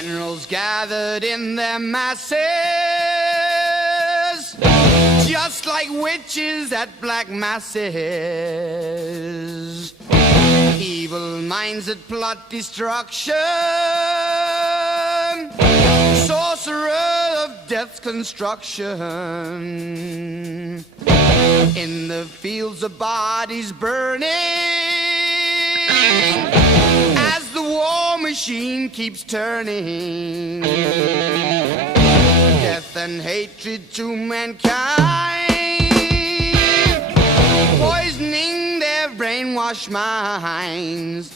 Generals gathered in their masses, just like witches at black masses. Evil minds that plot destruction, sorcerer of death's construction. In the fields of bodies burning, as the war machine keeps turning. Death and hatred to mankind, poisoning their brainwashed minds.